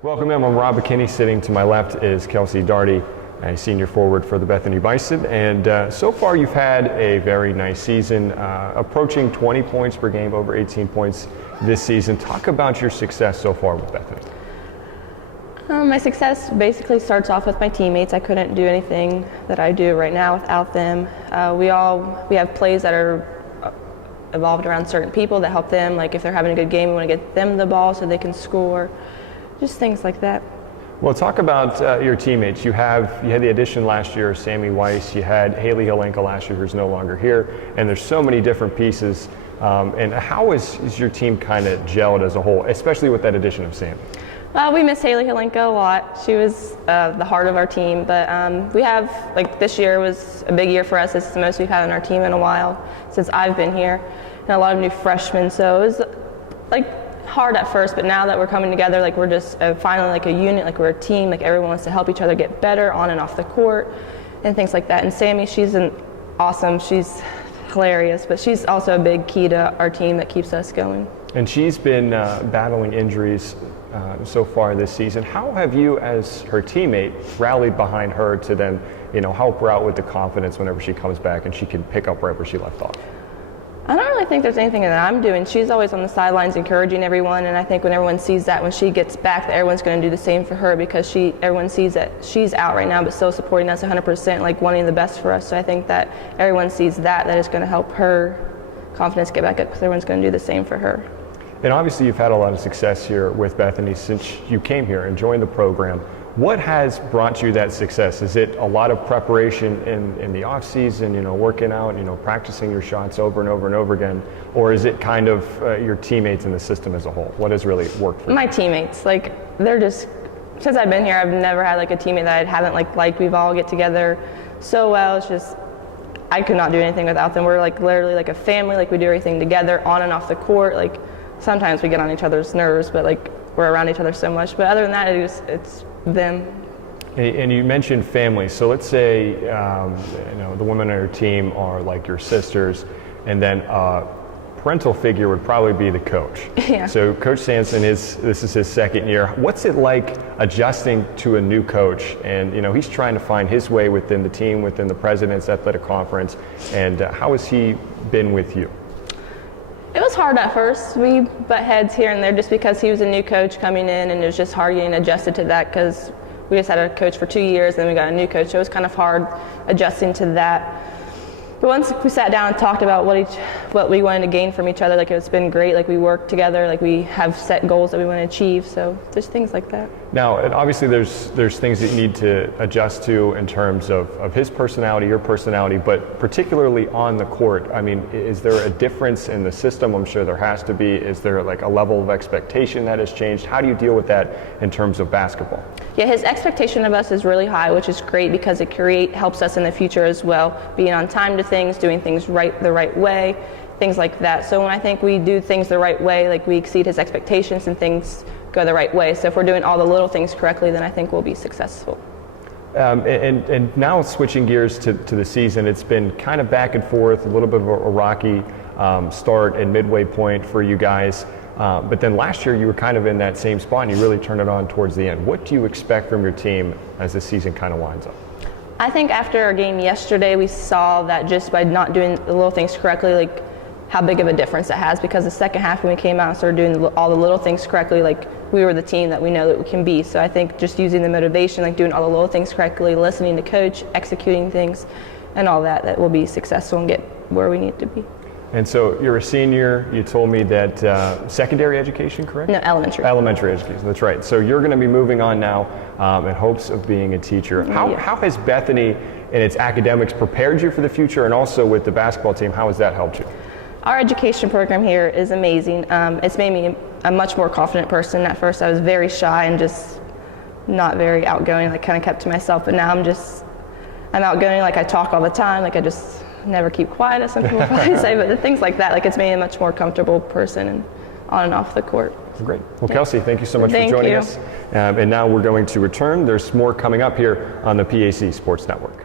Welcome in. I'm Rob McKinney. Sitting to my left is Kelsea Daugherty, a senior forward for the Bethany Bison. And so far you've had a very nice season, approaching 20 points per game, over 18 points this season. Talk about your success so far with Bethany. My success basically starts off with my teammates. I couldn't do anything that I do right now without them. We have plays that are evolved around certain people that help them. Like if they're having a good game, we want to get them the ball so they can score. Just things like that. Well, talk about your teammates. You had the addition last year, Sammy Weiss. You had Haley Helenka last year, who's no longer here. And there's so many different pieces. And how is your team kind of gelled as a whole, especially with that addition of Sammy? We miss Haley Helenka a lot. She was the heart of our team. But we have, like this year was a big year for us. It's the most we've had on our team in a while since I've been here. And a lot of new freshmen. So it was like hard at first, but now that we're coming together, like we're just finally like a unit, like we're a team, like everyone wants to help each other get better on and off the court and things like that. And Sammy, she's she's hilarious, but she's also a big key to our team that keeps us going. And she's been battling injuries so far this season. How have you, as her teammate, rallied behind her to then, help her out with the confidence whenever she comes back and she can pick up right where she left off? I don't really think there's anything that I'm doing. She's always on the sidelines encouraging everyone, and I think when everyone sees that, when she gets back, that everyone's going to do the same for her because everyone sees that she's out right now but still supporting us 100%, like wanting the best for us. So I think that everyone sees that is going to help her confidence get back up because everyone's going to do the same for her. And obviously you've had a lot of success here with Bethany since you came here and joined the program. What has brought you that success? Is it a lot of preparation in the off season, working out, practicing your shots over and over and over again? Or is it kind of your teammates in the system as a whole? What has really worked for you? My teammates, they're just, since I've been here, I've never had a teammate that I haven't liked. We've all get together so well. It's just, I could not do anything without them. We're literally like a family. We do everything together on and off the court. Sometimes we get on each other's nerves, but we're around each other so much. But other than that, it's them. And you mentioned family. So let's say the women on your team are like your sisters, and then a parental figure would probably be the coach. Yeah. So Coach Sampson this is his second year. What's it like adjusting to a new coach? And he's trying to find his way within the team, within the president's athletic conference. And how has he been with you? It was hard at first. We butt heads here and there just because he was a new coach coming in, and it was just hard getting adjusted to that because we just had a coach for 2 years and then we got a new coach, so it was kind of hard adjusting to that. But once we sat down and talked about what we wanted to gain from each other, it's been great. We work together, we have set goals that we want to achieve, so there's things like that. Now, and obviously there's things that you need to adjust to in terms of his personality, your personality, but particularly on the court. I mean, is there a difference in the system? I'm sure there has to be. Is there a level of expectation that has changed? How do you deal with that in terms of basketball? Yeah, his expectation of us is really high, which is great because it helps us in the future as well, being on time to things, doing things the right way, things like that. So when I think we do things the right way, we exceed his expectations and things go the right way. So if we're doing all the little things correctly, then I think we'll be successful. And now switching gears to the season, it's been kind of back and forth, a little bit of a rocky start and midway point for you guys. But then last year you were kind of in that same spot and you really turned it on towards the end. What do you expect from your team as the season kind of winds up? I think after our game yesterday, we saw that just by not doing the little things correctly, how big of a difference it has, because the second half when we came out and started doing all the little things correctly, we were the team that we know that we can be. So I think just using the motivation, doing all the little things correctly, listening to coach, executing things, and all that will be successful and get where we need to be. And so you're a senior. You told me that secondary education, correct? No, elementary. Elementary education, that's right. So you're going to be moving on now in hopes of being a teacher. How has Bethany and its academics prepared you for the future, and also with the basketball team, how has that helped you? Our education program here is amazing. It's made me a much more confident person. At first I was very shy and just not very outgoing, kind of kept to myself, but now I'm outgoing, I talk all the time, I just never keep quiet, as some people probably say, but the things like that, it's made me a much more comfortable person and on and off the court. Great. Well, Kelsea, thank you so much for joining us. And now we're going to return. There's more coming up here on the PAC Sports Network.